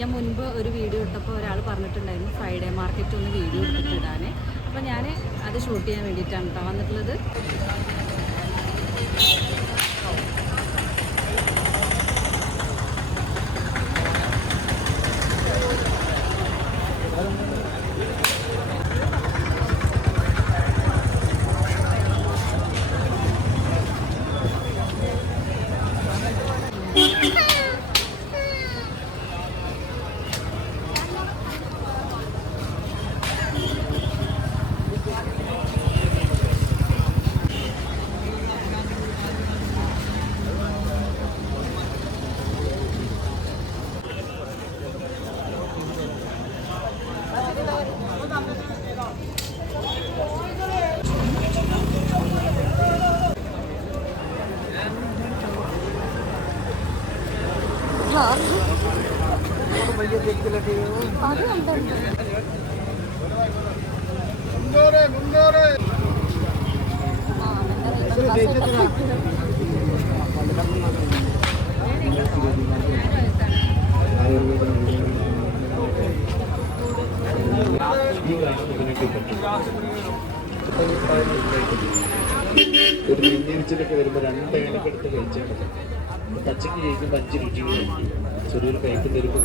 ഞാൻ മുൻപ് ഒരു വീഡിയോ ഇട്ടപ്പോൾ ഒരാൾ പറഞ്ഞിട്ടുണ്ടായിരുന്നു ഫ്രൈഡേ മാർക്കറ്റ് ഒന്ന് വീഡിയോ ഇടാനേ. അപ്പോൾ ഞാൻ അത് ഷൂട്ട് ചെയ്യാൻ വേണ്ടിയിട്ടാണ് കേട്ടോ വന്നിട്ടുള്ളത്. ഒരു നെഞ്ഞരിച്ചിലൊക്കെ വരുമ്പോൾ രണ്ട് ഏലൊക്കെ എടുത്ത് കഴിച്ചാൽ മതി. പച്ചക്ക് കഴിക്കുമ്പോൾ അഞ്ച് രുചികളുണ്ട് ചെറിയൊരു കൈക്ക് വരുമ്പോൾ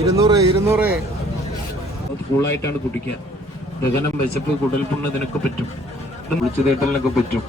ഇരുന്നൂറ് ഇരുന്നൂറ്. ഫുള്ളായിട്ടാണ് കുടിക്കുക. ഗഗനം വിശപ്പ് കുടൽപുണ്ണ് ഇതിനൊക്കെ പറ്റും. വിളിച്ചു തേട്ടലിനൊക്കെ പറ്റും.